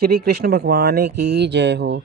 श्री कृष्ण भगवान की जय हो।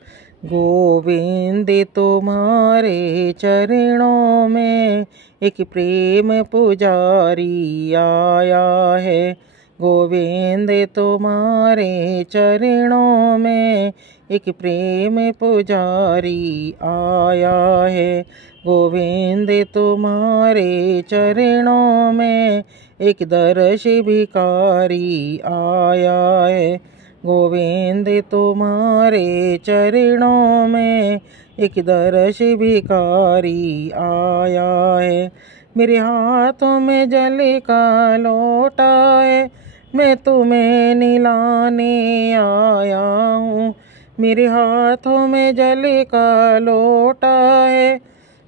गोविंद तुम्हारे चरणों में एक प्रेम पुजारी आया है। गोविंद तुम्हारे चरणों में एक प्रेम पुजारी आया है। गोविंद तुम्हारे चरणों में एक दर्श भिखारी आया है। गोविंद तुम्हारे चरणों में एक दर्श भिखारी आया है। मेरे हाथों में जल का लोटा है, मैं तुम्हें निलाने आया हूँ। मेरे हाथों में जल का लोटा है,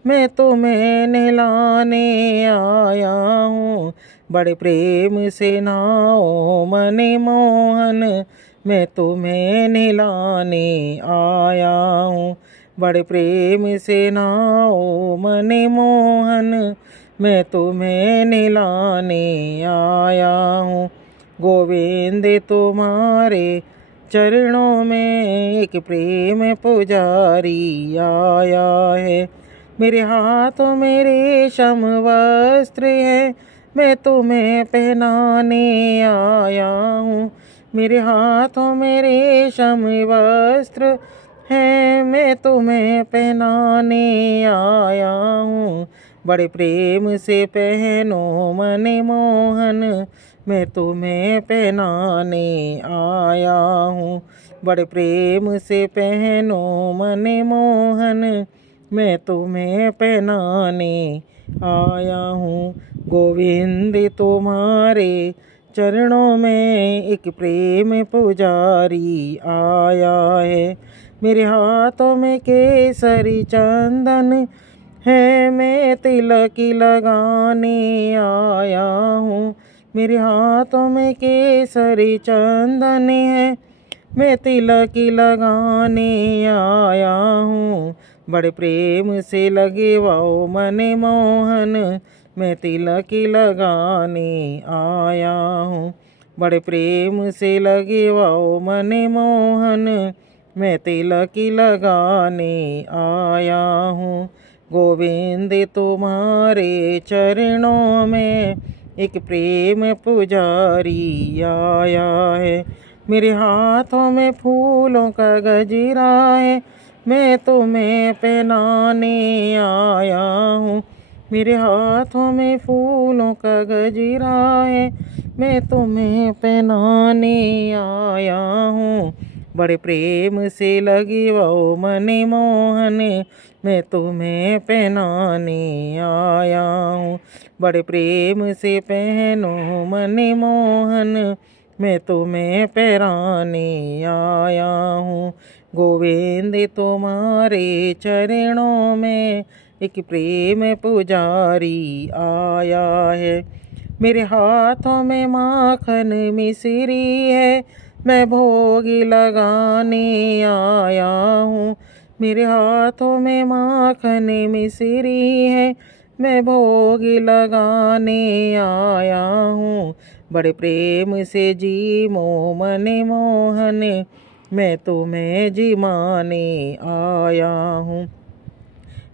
मैं तुम्हें निलाने आया हूँ। बड़े प्रेम से नाओ मने मोहन, मैं तुम्हें निलाने आया हूँ। बड़े प्रेम से नाओ मने मोहन, मैं तुम्हें निलाने आया हूँ। गोविंद तुम्हारे चरणों में एक प्रेम पुजारी आया है। मेरे हाथों में रेशम वस्त्र है, मैं तुम्हें पहनाने आया हूँ। मेरे हाथों में रेशम वस्त्र है, मैं तुम्हें पहनाने आया हूँ। बड़े प्रेम से पहनो मने मोहन, मैं तुम्हें पहनाने आया हूँ। बड़े प्रेम से पहनो मने मोहन, मैं तुम्हें पहनाने आया हूँ। गोविंद तुम्हारे चरणों में एक प्रेम पुजारी आया है। मेरे हाथों में केसरी चंदन है, मैं तिलक लगाने आया हूँ। मेरे हाथों में केसरी चंदन है, मैं तिलक लगाने आया हूँ। बड़े प्रेम से लगे वाओ मने मोहन, मैं तिलक लगाने आया हूँ। बड़े प्रेम से लगे वाओ मने मोहन, मैं तिलक लगाने आया हूँ। गोविंद तुम्हारे चरणों में एक प्रेम पुजारी आया है। मेरे हाथों में फूलों का गजरा है, मैं तुम्हें पहनाने आया हूँ। मेरे हाथों में फूलों का गजरा है, मैं तुम्हें पहनाने आया हूँ। बड़े प्रेम से लगे वो मने मोहन, मैं तुम्हें पहनाने आया हूँ। बड़े प्रेम से पहनो मने मोहन, मैं तुम्हें पहनाने आया हूँ। गोविंद तुम्हारे चरणों में एक प्रेम पुजारी आया है। मेरे हाथों में माखन मिश्री है, मैं भोग लगाने आया हूँ। मेरे हाथों में माखन मिश्री है, मैं भोग लगाने आया हूँ। बड़े प्रेम से जी मने मोहन, मैं तुम्हें जी माने आया हूँ।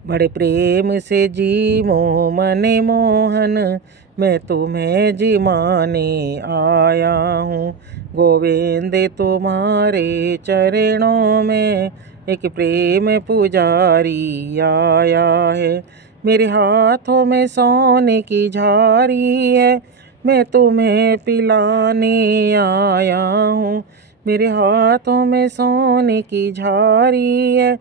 बड़े प्रेम से जी मने मोहन, मैं तुम्हें जी माने आया हूँ। गोविंद तुम्हारे चरणों में एक प्रेम पुजारी आया है। मेरे हाथों में सोने की झारी है, मैं तुम्हें पिलाने आया हूँ। मेरे हाथों में सोने की झारी है,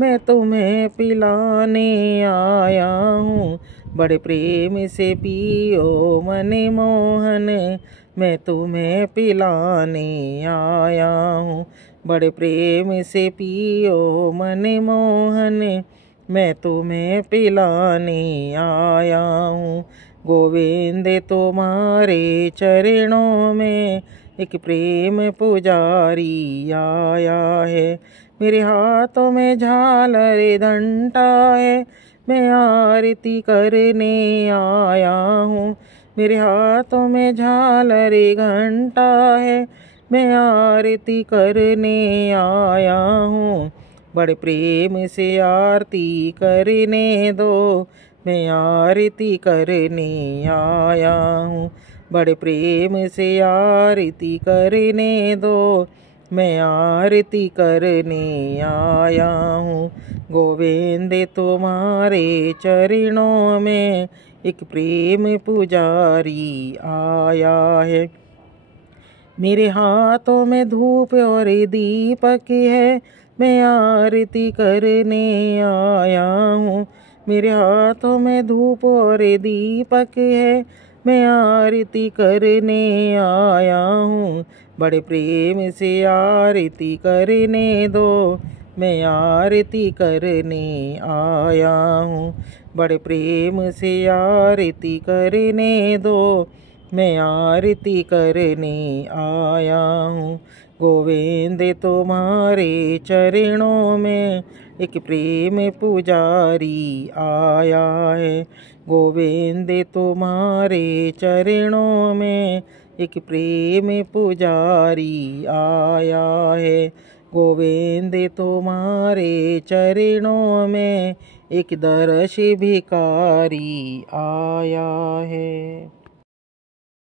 मैं तुम्हें पिलाने आया हूँ। बड़े प्रेम से पियो मने मोहन, मैं तुम्हें पिलाने आया हूँ। बड़े प्रेम से पियो मने मोहन, मैं तुम्हें पिलाने आया हूँ। गोविंद तुम्हारे चरणों में एक प्रेम पुजारी आया है। मेरे हाथों में झालर घंटा है, मैं आरती करने आया हूँ। मेरे हाथों में झालर घंटा है, मैं आरती करने आया हूँ। बड़े प्रेम से आरती करने दो, मैं आरती करने आया हूँ। बड़े प्रेम से आरती करने दो, मैं आरती करने आया हूँ। गोविंद तुम्हारे चरणों में एक प्रेम पुजारी आया है। मेरे हाथों में धूप और दीपक है, मैं आरती करने आया हूँ। मेरे हाथों में धूप और दीपक है, मैं आरती करने आया हूँ। बड़े प्रेम से आरती करने दो, मैं आरती करने आया हूँ। बड़े प्रेम से आरती करने दो, मैं आरती करने आया हूँ। गोविंद तुम्हारे चरणों में एक प्रेम पुजारी आया है। गोविंद तुम्हारे चरणों में एक प्रेम पुजारी आया है। गोविंद तुम्हारे चरणों में एक दर्श भिखारी आया है।